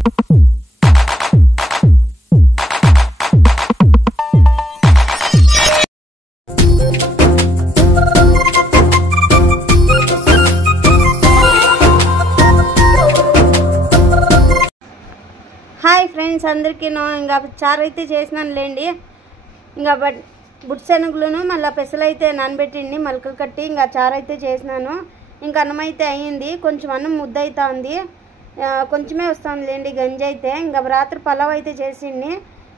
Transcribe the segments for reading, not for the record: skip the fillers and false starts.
Hi friends అందరికీ ఇంకా చారు అయితే చేసినాను లేండి. ఇంకా బుట్సెనుగులను మళ్ళీ పెసలు అయితే నానబెట్టిండి మలకలు కట్టి ఇంకా చారు అయితే చేసినాను. ఇంకా అన్నం అయితే అయ్యింది, కొంచెం అన్నం ముద్ద అవుతా ఉంది, కొంచెమే వస్తుంది లేండి గంజి అయితే. ఇంకా రాత్రి పలావ్ అయితే చేసిండి,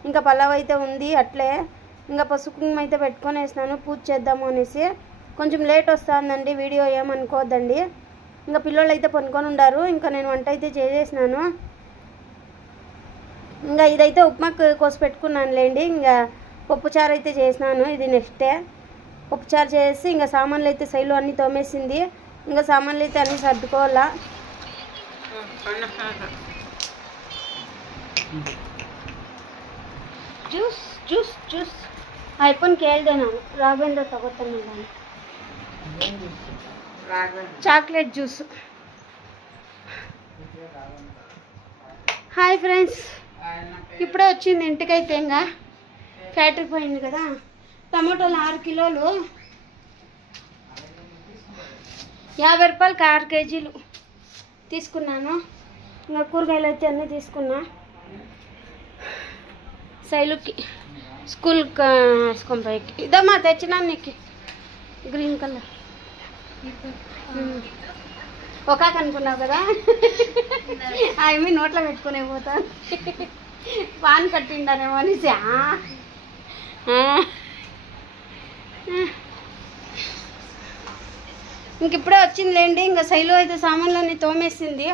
ఇంకా పలావ్ అయితే ఉంది అట్లే. ఇంకా పసుపు కుంకుమ అయితే పెట్టుకొని వేసినాను పూజ చేద్దాము అనేసి. కొంచెం లేట్ వస్తుందండి, వీడియో ఏమనుకోవద్దండి. ఇంకా పిల్లలు అయితే పనుకొని ఉండారు, ఇంకా నేను వంట అయితే చేసేసినాను. ఇంకా ఇదైతే ఉప్మాకు కోసి పెట్టుకున్నాను లేండి. ఇంకా పప్పుచారు అయితే చేసినాను, ఇది నెక్స్ట్ డే. పప్పుచారు చేసి ఇంకా సామాన్లు అయితే సైలు అన్నీ తోమేసింది. ఇంకా సామాన్లు అయితే అన్నీ సర్దుకోవాలా. ಜ್ಯೂಸ್ ಜ್ಯೂಸ್ ಜ್ಯೂಸ್ ಅಯ್ಯಪ್ಪನ ಕೇಳಿದೆ ನಾನು, ರಾಘವೇಂದ್ರ ತಗೋತಾನೆ ನಾನು చాక్లెట్ జ్యూస్. హాయ్ ఫ్రెండ్స్, ఇప్పుడే వచ్చింది ఇంటికైతే. ఇంకా ఫ్యాక్టరీ పోయింది కదా. టమాటోలు 6 కిలోలు 50 రూపాయలకి 6 కేజీలు తీసుకున్నాను. ఇంకా కూరగాయలు అయితే అన్నీ తీసుకున్నా. శైలుకి స్కూల్ వేసుకొని పైకి ఇదమ్మా తెచ్చినాను నీకు గ్రీన్ కలర్. ఒకాక అనుకున్నావు కదా, అవి నోట్లో పెట్టుకునే పోతాను. పాన్ కట్టిండారేమో అనేసి. ఇంక ఇప్పుడే వచ్చింది లేండి. ఇంకా శైలు అయితే సామాన్లన్నీ తోమేసింది.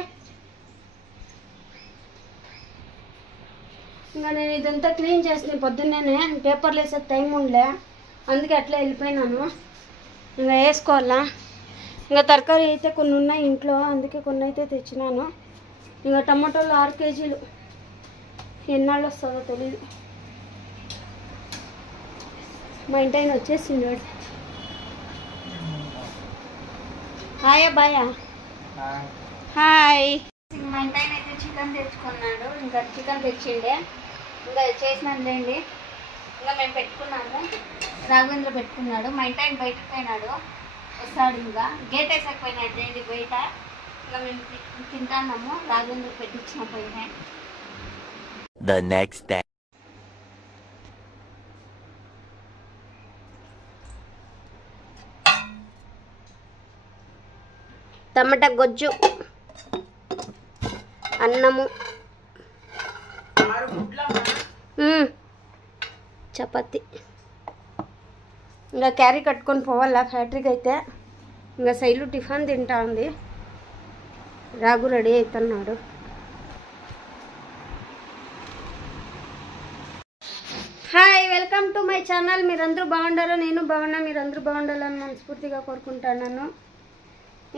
ఇంకా నేను ఇదంతా క్లీన్ చేసిన పొద్దున్నే, పేపర్లు వేసే టైం ఉండలే, అందుకే అట్లా వెళ్ళిపోయినాను. ఇంకా వేసుకోవాలా. ఇంకా తరకారీ అయితే కొన్ని ఉన్నాయి ఇంట్లో, అందుకే కొన్ని అయితే తెచ్చినాను. ఇంకా టమాటోలు 6 కేజీలు ఎన్నాళ్ళు వస్తుందో తెలీదు. మా ఇంటి ఆయన వచ్చేసిండు. హాయ్ బాయా. హాయ్. మా ఇంటి ఆయన అయితే చికెన్ తెచ్చుకున్నాడు. ఇంకా చికెన్ తెచ్చిండే, ఇంకా చేసినాను లేండి. ఇంకా మేము పెట్టుకున్నాము, రాఘవేంద్ర పెట్టుకున్నాడు. మా ఇంటి ఆయన బయటకు పోయినాడు, వస్తాడు. ఇంకా గేట్ వేసకపోయినాడు లేండి బయట. ఇంకా మేము తింటాము, రాఘవేంద్ర పెట్టించిన పోయినా. The next day. టమాటా గొజ్జు, అన్నము, చపాతి. ఇంకా క్యారీ కట్టుకొని పోవాలా ఫ్యాక్టరీకి అయితే. ఇంకా శైలు టిఫిన్ తింటా ఉంది, రాగు రెడీ అవుతున్నాడు. Hi, welcome to my channel. మీరందరూ బాగుండాలో, నేను బాగున్నా, మీరందరూ బాగుండాలని మనస్ఫూర్తిగా కోరుకుంటున్నాను.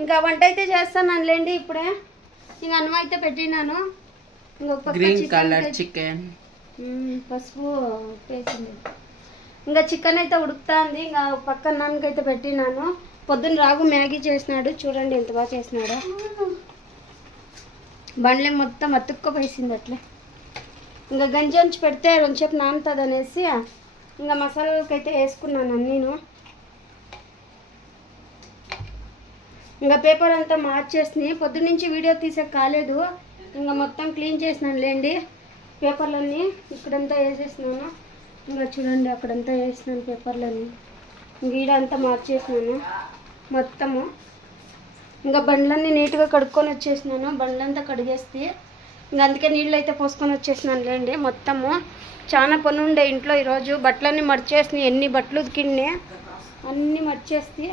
ఇంకా వంట అయితే చేస్తాను లేండి ఇప్పుడే. ఇంకా అన్నం అయితే పెట్టినాను. ఇంకొక చికెన్ పసుపు వేసింది. ఇంకా చికెన్ అయితే ఉడుకుతుంది. ఇంకా పక్క అన్నానికైతే పెట్టినాను. పొద్దున్న రాగు మ్యాగీ చేసినాడు, చూడండి ఎంత బాగా చేసినాడో. బండ్లే మొత్తం అతుక్కపోయింది అట్లా. ఇంకా గంజి ఉంచి పెడితే కొంచెంసేపు నానుతుంది అనేసి ఇంకా మసాలాలకైతే వేసుకున్నాను నేను. ఇంకా పేపర్ అంతా మార్చేసి పొద్దున్నుంచి వీడియో తీసే కాలేదు. ఇంకా మొత్తం క్లీన్ చేసినాను లేండి పేపర్లన్నీ. ఇక్కడంతా వేసేసినాను. ఇంకా చూడండి అక్కడంతా వేసినాను పేపర్లన్నీ. గీడంతా మార్చేసినాను మొత్తము. ఇంకా బండ్లన్నీ నీట్గా కడుక్కొని వచ్చేసినాను. బండ్లంతా కడిగేస్తే ఇంకా అందుకే నీళ్ళు అయితే పోసుకొని వచ్చేసినాను లేండి. మొత్తము చాలా పని ఉండే ఇంట్లో ఈరోజు. బట్టలన్నీ మర్చేసినాయి, ఎన్ని బట్టలు ఉతికిండే అన్నీ మర్చేస్తే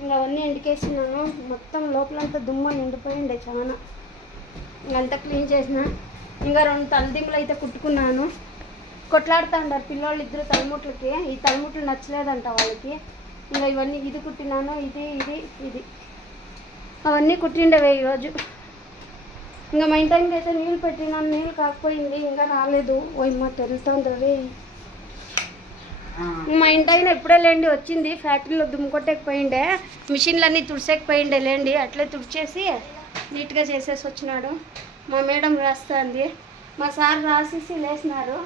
ఇంకా అవన్నీ ఎండికేసినాను. మొత్తం లోపలంతా దుమ్మ నిండిపోయిండే చాలా. ఇంకంతా క్లీన్ చేసిన. ఇంకా 2 తలదిమ్మలు అయితే కుట్టుకున్నాను. కొట్లాడుతూ ఉంటారు పిల్లోళ్ళు ఇద్దరు తలముట్లకి. ఈ తలముట్లు నచ్చలేదంట వాళ్ళకి. ఇంకా ఇవన్నీ ఇది కుట్టినాను, ఇది ఇది ఇది అవన్నీ కుట్టిండేవే ఈరోజు. ఇంకా మా ఇంటికి అయితే నీళ్ళు పెట్టినాను, నీళ్ళు కాకపోయింది, ఇంకా రాలేదు. ఓయమ్మ తెలుస్తుంది. మా ఇంటికి ఎప్పుడే లేండి వచ్చింది. ఫ్యాక్టరీలో దుమ్ము కొట్టేకపోయిండే, మిషన్లన్నీ తుడిసేకపోయిండే లేండి. అట్లే తుడిచేసి నీట్గా చేసేసి వచ్చినాడు. మా మేడం రాస్తుంది. మా సార్ రాసేసి లేసినారు.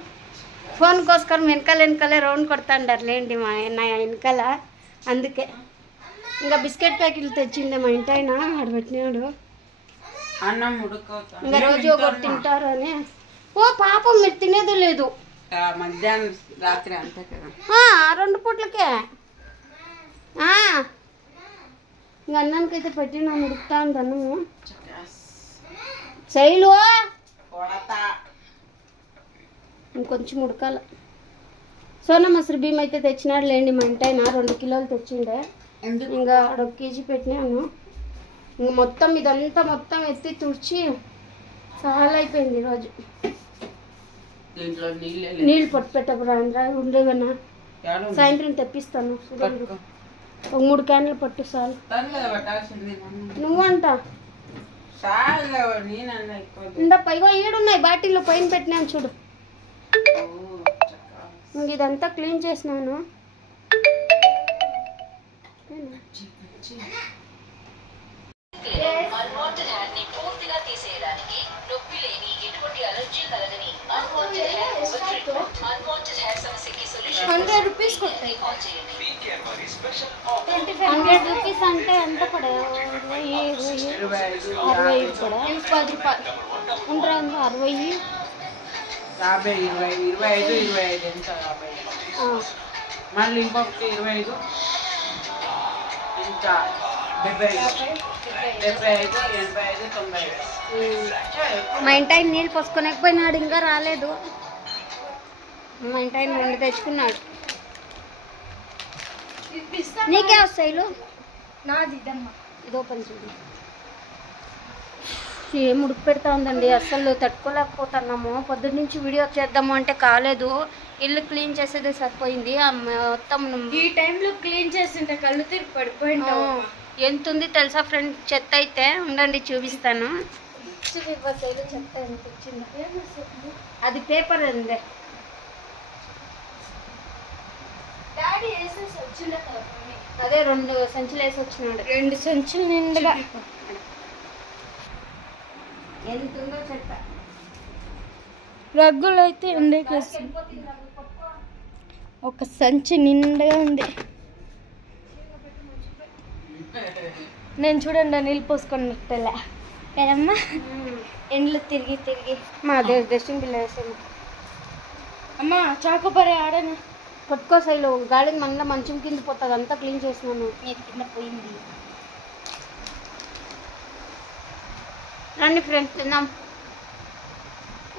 ఫోన్ కోసుకొని వెనకాలే రౌండ్ కొడతాండారు లేండి మా నా వెనకాల. అందుకే ఇంకా బిస్కెట్ ప్యాకెట్లు తెచ్చిండే మా ఇంటి ఆయన ఆడ పెట్టినాడు. అన్నం ఉడుకోతా ఇంకా రోజు ఒకటి తింటారు అని. ఓ పాపం మీరు తినేది లేదు. మధ్యాహ్నం రాత్రి అంతే కదా, 2 పూట్లకే. ఇంకా అన్నానికైతే పెట్టినా ఉడుకుతా ఉంటాను. శైలు ఇంకొంచెం ఉడకాల. సోనా మసూరి బియ్యం అయితే తెచ్చినాడు లేండి మా ఇంటి ఆయన. 2 కిలోలు తెచ్చిండే. ఇంకా 1 కేజీ పెట్టినాను. ఇంక మొత్తం ఇదంతా మొత్తం ఎత్తి తుడిచి చాలా అయిపోయింది ఈరోజు. నీళ్ళు పట్టు పెట్టప్పుడు ఉండేవన్నా సాయంత్రం తెప్పిస్తాను. ఒక 3 క్యాన్లు పట్టు చాలు. నువ్వంట ఇంత పైగా ఈడున్నాయి బాటిల్లో పైన పెట్టినాను చూడు. ఇంక ఇదంతా క్లీన్ చేసినాను. ₹100 కొట్టాయి. 100 రూపీస్ అంటే ఎంత పడదు? 60 కూడా 10 రూపాయలు ఉండరా? 60 50 20 25 25 ఎంత 50 మళ్ళీ ఇంకొకటి 25 ఇంకా 75 75 85 90. మా ఇంటి ఆయన నీళ్ళు పోసుకోలేకపోయినాడు, ఇంకా రాలేదు. మా ఇంటి ఆయన 2 తెచ్చుకున్నాడు. నీకే వస్తాయి ఇదో పని చూడు. ఏం ఉడికి పెడతా ఉందండి, అస్సలు తట్టుకోలేకపోతున్నాము. పొద్దున్నుంచి వీడియో చేద్దాము అంటే కాలేదు. ఇల్లు క్లీన్ చేసేది సరిపోయింది. మొత్తం ఈ టైంలో క్లీన్ చేస్తుంటే కళ్ళు తిరిగి పడిపోయింటావు. ఎంత ఉంది తెలుసా ఫ్రెండ్ చెత్త అయితే. ఉండండి చూపిస్తాను. చెత్త ఎంత వచ్చింది. అది పేపర్ ఉంది. డాడీ వేసేసి వచ్చిండే కదా, అదే 2 సంచులు వేసి వచ్చినాడు. 2 సంచులు నిండుగా. ఎంత ఉందో చెత్త. రగ్గులు అయితే ఎండకి ఒక సంచి నిండుగా ఉంది. నేను చూడండి నీళ్ళు పోసుకొని నిట్టలే కదమ్మా. ఎండ్లు తిరిగి తిరిగి మా డస్ట్బిన్ బిల్ వేసాము. అమ్మా చాకుపరే ఆడను పట్టుకో సైలు. గాలికి మళ్ళీ మంచం కింద పోతుంది. అంతా క్లీన్ చేసినాను. మీరు కింద పోయింది. రండి ఫ్రెండ్స్ తిందాం.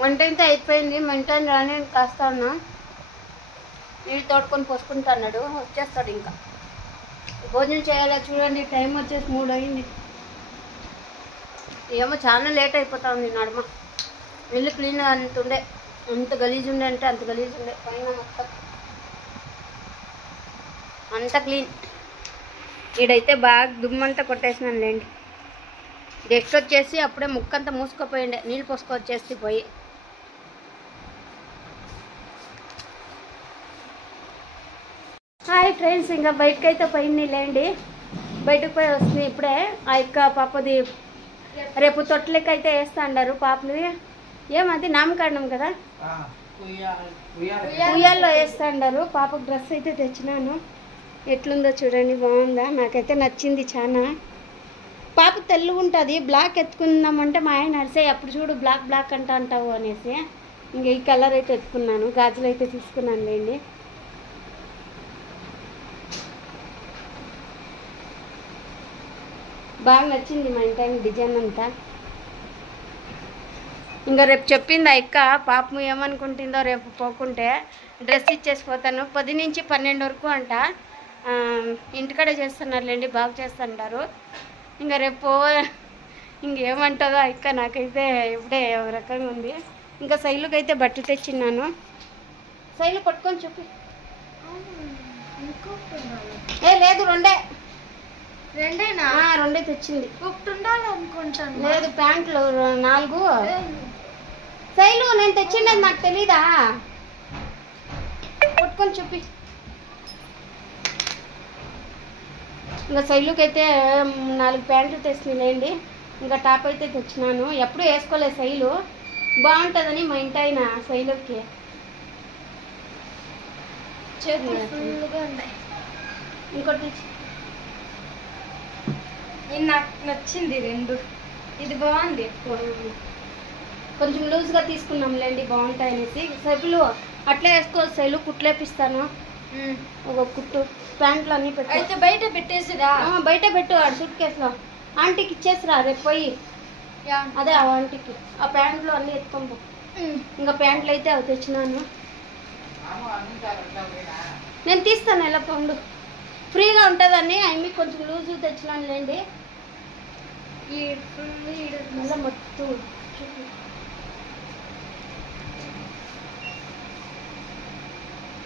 వంట అయితే అయిపోయింది. మా ఇంటి ఆయన రాని కాస్తా ఉన్నా. నీళ్ళు తోడుకొని పోసుకుంటా అన్నాడు. వచ్చేస్తాడు ఇంకా. భోజనం చేయాలా చూడండి. టైం వచ్చేసి 3 అయింది. ఏమో చాలా లేట్ అయిపోతా ఉంది నడమ. ఇల్లు క్లీన్ అంత ఉండే, అంత గలీజ్ ఉండే అంటే అంత గలీజ్ ఉండే. పైన మొత్తం అంతా క్లీన్. ఈడైతే బాగా దుమ్మంతా కొట్టేసినాను లేండి. డస్ట్ వచ్చేసి అప్పుడే ముక్కంతా మూసుకుపోయిండే. నీళ్ళు పోసుకొచ్చేసి పోయి. హాయ్ ఫ్రెండ్స్, ఇంకా బయటకైతే పోయింది లేండి. బయటకు పోయి వస్తుంది ఇప్పుడే. ఆ యొక్క పాపది రేపు తొట్లకైతే వేస్తా అన్నారు పాపది. ఏమది నామకరణం కదా, ఉయ్యాల్లో వేస్తా అన్నారు. పాపకు డ్రెస్ అయితే తెచ్చినాను. ఎట్లుందో చూడండి, బాగుందా? నాకైతే నచ్చింది చాలా. పాప తెల్లగా ఉంటుంది. బ్లాక్ ఎత్తుకుందామంటే మా ఆయన అరిసే అప్పుడు చూడు బ్లాక్ బ్లాక్ అంటావు అనేసి ఇంకా ఈ కలర్ అయితే ఎత్తుకున్నాను. గాజులు అయితే తీసుకున్నాను లేండి. బాగా నచ్చింది మా ఇంటి డిజైన్ అంతా. ఇంకా రేపు చెప్పింది అక్క పాపం ఏమనుకుంటుందో రేపు పోకుంటే డ్రెస్ ఇచ్చేసి పోతాను. 10 నుంచి 12 వరకు అంట. ఇంటికాడే చేస్తున్నారులేండి, బాగా చేస్తుంటారు. ఇంకా రేపు ఇంకేమంటుందో అక్క. నాకైతే ఇప్పుడే ఒక రకంగా ఉంది. ఇంకా శైలుకి అయితే బట్టలు తెచ్చిన్నాను. శైలు పట్టుకొని చెప్పి. లేదు 2 రెండేనా? 2 తెచ్చింది. ఒకటి ఉండాలి అనుకుంటాను. లేదు ప్యాంట్లు 4. శైలు నేను తెచ్చిండేది నాకు తెలీదా? పట్టుకొని చెప్పి. ఇంకా శైలుకి అయితే 4 ప్యాంట్లు తెచ్చినాయండి. ఇంకా టాప్ అయితే తెచ్చినాను. ఎప్పుడు వేసుకోలేదు శైలు, బాగుంటుందని మా ఇంటి అయినా శైలుకి. చేతులు ఫుల్గా ఉన్నాయి. ఇంకోటి ఇది నాకు నచ్చింది రెండు. ఇది బాగుంది. కొంచెం లూజ్గా తీసుకున్నాంలేండి, బాగుంటాయి అనేసి. సైపులు అట్లే వేసుకోవచ్చు శైలు, కుట్లేపిస్తాను. ఒక కుట్టు ప్యాంట్లు అన్నీ పెట్టు. అయితే బయట పెట్టేసిరా. బయట పెట్టు, ఆడ సూట్ కేసులో ఆంటీకి ఇచ్చేసిరా రేపు పోయి. అదే ఆ ఆంటీకి ఆ ప్యాంట్లు అన్నీ ఎత్తుకోండి. ఇంకా ప్యాంట్లు అయితే అవి తెచ్చినాను. నేను తీస్తాను ఎలా పండు, ఫ్రీగా ఉంటుందని అవి కొంచెం లూజ్ తెచ్చినాను లేండి. ఈ ఫుల్ మళ్ళీ మొత్తం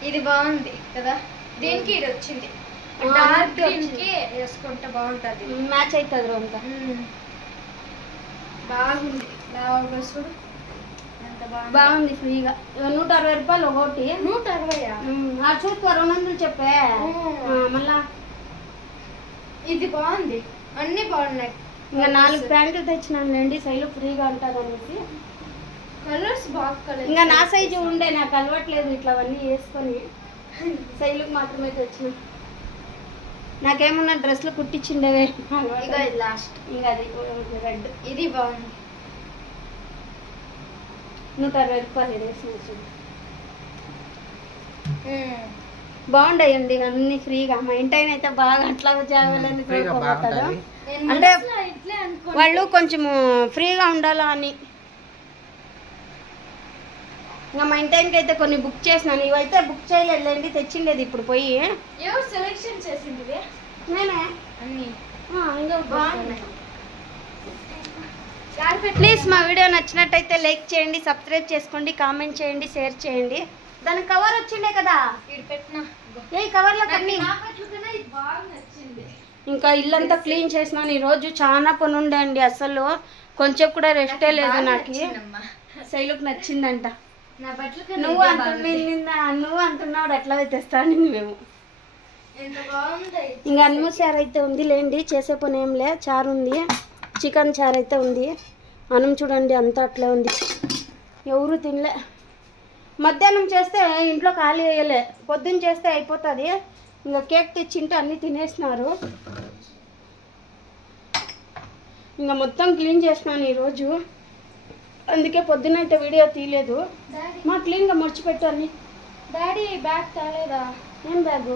ఇది బాగుంది కదా, దీనికి ఇది వచ్చింది. డార్క్ గ్రీన్ కి వేసుకుంటే బాగుంటది, మ్యాచ్ అవుతుంది అంతా. బాగుంది. చూడు ఎంత బాగుంది. ఫ్రీగా 160 రూపాయలు ఒకటి. 160 చూసుకో 200 చెప్పే. మళ్ళా ఇది బాగుంది, అన్ని బాగున్నాయి. ఇంకా 4 ప్యాంట్లు తెచ్చినానులేండి శైలు ఫ్రీగా ఉంటుంది అనేసి. కలర్స్ బాగా ఇంకా నా సైజు ఉండే, నాకు అలవాట్లేదు ఇట్లా అవన్నీ వేసుకొని. శైలుకి మాత్రమే తెచ్చిన. నాకేమన్నా డ్రెస్లు కుట్టించిండేవే ఇక ఇది లాస్ట్. ఇంకా అది రెడ్. ఇది బాగుంది. 160 రూపాయలు వేసిన. బాగుంటాయండి అన్ని ఫ్రీగా. మా ఇంటి ఆయన అయితే బాగా అట్లా జాగాలని కోరుకోపోతాడు. అంటే వాళ్ళు కొంచెము ఫ్రీగా ఉండాలా అని. ఇంకా మా ఇంటి ఆయనకి అయితే కొన్ని బుక్ చేసినాను. ఇవైతే బుక్ చేయలేదులేండి, తెచ్చిండేది ఇప్పుడు పోయి. ఎవరు సెలెక్షన్ చేసింది? నేనే అన్ని ఇంకా బాగున్నాయి. ప్లీజ్ మా వీడియో నచ్చినట్టయితే లైక్ చేయండి, సబ్స్క్రైబ్ చేసుకోండి, కామెంట్ చేయండి, షేర్ చేయండి. దానికి కవర్ వచ్చిండే కదా, ఏ కవర్లో కన్నీ. ఇది బాగా నచ్చింది. ఇంకా ఇల్లంతా క్లీన్ చేసినాను ఈరోజు. చాలా పని ఉండే అండి, అసలు కొంచెం కూడా రెస్టే లేదు నాకు. శైలుకు నచ్చిందంట. నా బట్టలు నువ్వు అంటున్నావు అట్లా తెస్తాను మేము. ఎంత బాగుంది. ఇంకా అన్ము చారు అయితే ఉంది లేండి, చేసే పని ఏం లే. చారు ఉంది, చికెన్ చారు అయితే ఉంది. అన్నం చూడండి అంతా అట్లే ఉంది, ఎవరు తినలే. మధ్యాహ్నం చేస్తే ఇంట్లో ఖాళీ వేయలే, పొద్దున్న చేస్తే అయిపోతుంది. ఇంకా కేక్ తెచ్చింటే అన్నీ తినేసినారు. ఇంకా మొత్తం క్లీన్ చేసినాను ఈరోజు, అందుకే పొద్దున్న అయితే వీడియో తీయలేదు. మా క్లీన్గా మర్చిపెట్టు అన్ని. డాడీ బ్యాగ్ తాలేదా? ఏం బ్యాగు?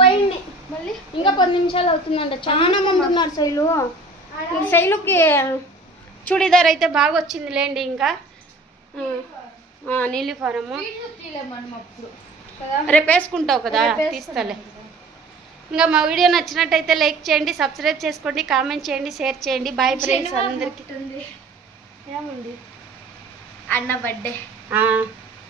పోయింది. మళ్ళీ ఇంకా 10 నిమిషాలు అవుతుందంట. చాలా మంది ఉన్నారు శైలు. ఇంక శైలుకి చూడీదార్ అయితే బాగా వచ్చింది లేండి. ఇంకా నీలి ఫారము మనం అప్పుడు రేపు వేసుకుంటావు కదా, తీస్తాలే. ఇంకా మా వీడియో నచ్చినట్టయితే లైక్ చేయండి, సబ్స్క్రైబ్ చేసుకోండి, కామెంట్ చేయండి, షేర్ చేయండి. బాయ్ ఫ్రెండ్స్ అందరికి. ఏముంది అన్న బర్త్డే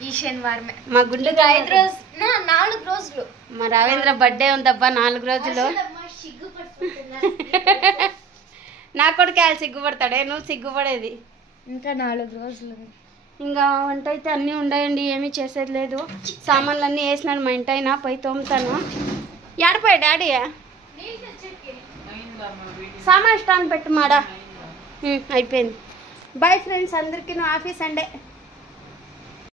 ఈ శనివారమే. మా గుండె 5 రోజులు 4 రోజులు. మా రావేంద్ర బర్త్డే ఉందబ్బా 4 రోజులు. నా కొడుకు వాళ్ళు సిగ్గుపడతాడే, నువ్వు సిగ్గుపడేది. ఇంకా 4 రోజులు. ఇంకా వంట అయితే అన్నీ ఉన్నాయండి, ఏమీ చేసేది లేదు. సామాన్లు అన్నీ వేసినాను మా ఇంటి అయినా, పోయి తోముతాను. ఏడపోయా డాడీ? సామాన్ స్టాండ్ పెట్టు మాడా. అయిపోయింది. బాయ్ ఫ్రెండ్స్ అందరికీ. Office Sunday.